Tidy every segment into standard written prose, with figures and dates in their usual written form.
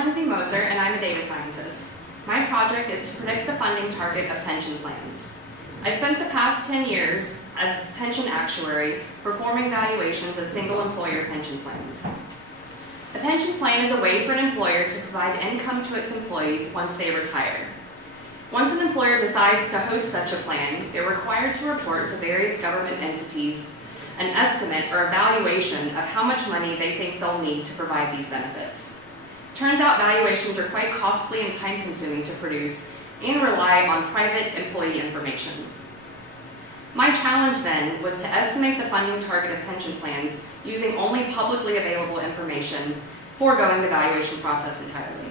I'm Lindsey Moser, and I'm a data scientist. My project is to predict the funding target of pension plans. I spent the past 10 years as a pension actuary performing valuations of single-employer pension plans. A pension plan is a way for an employer to provide income to its employees once they retire. Once an employer decides to host such a plan, they're required to report to various government entities an estimate or evaluation of how much money they think they'll need to provide these benefits. Turns out valuations are quite costly and time-consuming to produce and rely on private employee information. My challenge then was to estimate the funding target of pension plans using only publicly available information, foregoing the valuation process entirely.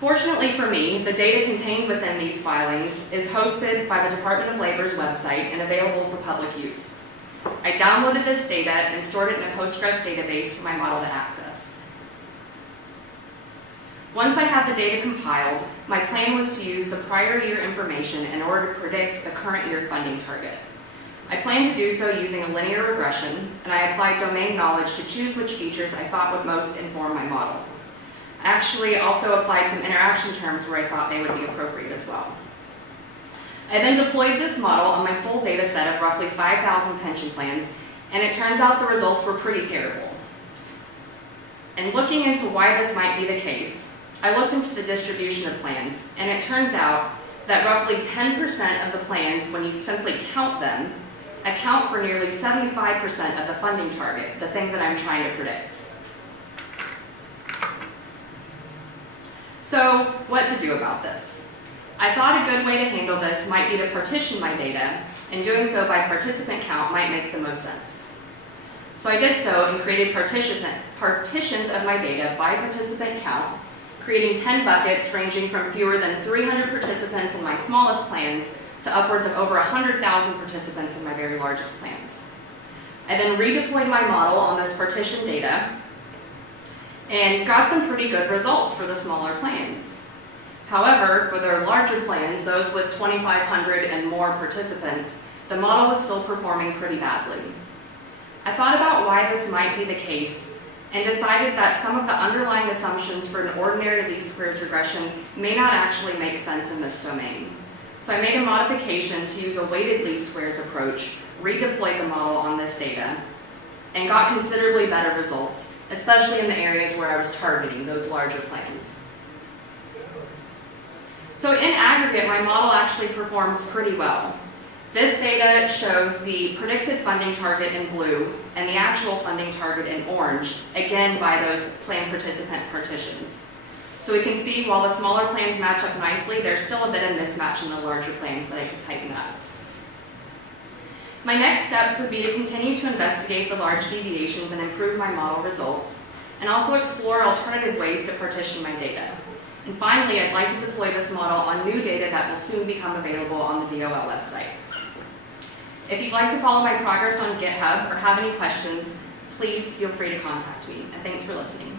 Fortunately for me, the data contained within these filings is hosted by the Department of Labor's website and available for public use. I downloaded this data and stored it in a Postgres database for my model to access. Once I had the data compiled, my plan was to use the prior year information in order to predict the current year funding target. I planned to do so using a linear regression, and I applied domain knowledge to choose which features I thought would most inform my model. I actually also applied some interaction terms where I thought they would be appropriate as well. I then deployed this model on my full data set of roughly 5,000 pension plans, and it turns out the results were pretty terrible. And looking into why this might be the case, I looked into the distribution of plans, and it turns out that roughly 10% of the plans, when you simply count them, account for nearly 75% of the funding target, the thing that I'm trying to predict. So, what to do about this? I thought a good way to handle this might be to partition my data, and doing so by participant count might make the most sense. So I did so and created partitions of my data by participant count, creating 10 buckets ranging from fewer than 300 participants in my smallest plans to upwards of over 100,000 participants in my very largest plans. I then redeployed my model on this partition data and got some pretty good results for the smaller plans. However, for their larger plans, those with 2,500 and more participants, the model was still performing pretty badly. I thought about why this might be the case and decided that some of the underlying assumptions for an ordinary least squares regression may not actually make sense in this domain. So I made a modification to use a weighted least squares approach, redeployed the model on this data, and got considerably better results, especially in the areas where I was targeting those larger plans. So in aggregate, my model actually performs pretty well. This data shows the predicted funding target in blue and the actual funding target in orange, again by those plan participant partitions. So we can see while the smaller plans match up nicely, there's still a bit of mismatch in the larger plans that I could tighten up. My next steps would be to continue to investigate the large deviations and improve my model results, and also explore alternative ways to partition my data. And finally, I'd like to deploy this model on new data that will soon become available on the DOL website. If you'd like to follow my progress on GitHub or have any questions, please feel free to contact me. And thanks for listening.